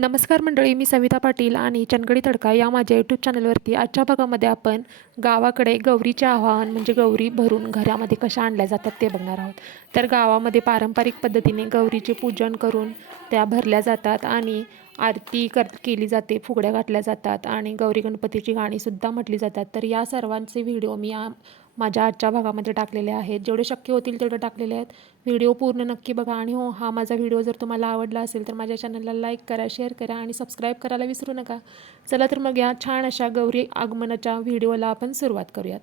नमस्कार मंडळी मी सविता पाटील आणि चनगडी तडका या माझ्या यूट्यूब चॅनलवरती आजच्या भागामध्ये आपण गावाकडे गौरीचे आवाहन म्हणजे गौरी भरून घरामध्ये कशा आणल्या जातात ते बघणार आहोत. तर गावामध्ये पारंपरिक पद्धतीने गौरीचे पूजन करून त्या भरल्या जातात आणि आरती कर केली जाते फुगड्या घातल्या जातात आणि गौरी गणपतीची गाणीसुद्धा म्हटली जातात. तर या सर्वांचे व्हिडिओ मी या माझ्या आजच्या भागामध्ये टाकलेले आहेत. जेवढे शक्य होतील तेवढे टाकलेले आहेत. व्हिडिओ पूर्ण नक्की बघा आणि हो हा माझा व्हिडिओ जर तुम्हाला आवडला असेल तर माझ्या चॅनलला लाईक करा शेअर करा आणि सबस्क्राईब करायला विसरू नका. चला तर मग या छान अशा गौरी आगमनाच्या व्हिडिओला आपण सुरुवात करूयात.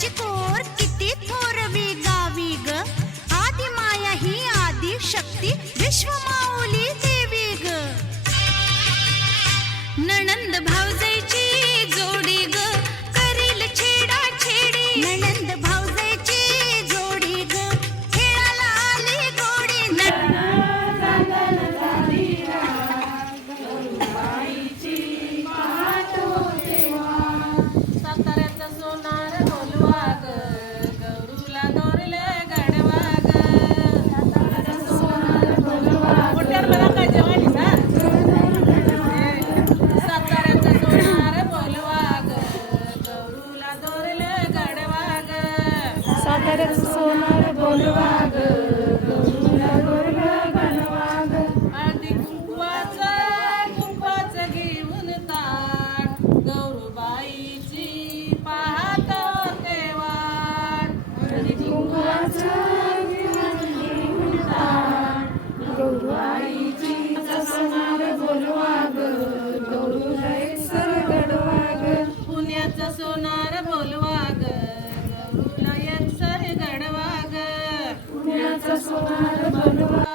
चंद्राची कोर कुंकवाचं पुण्याचं सोनार बोलवा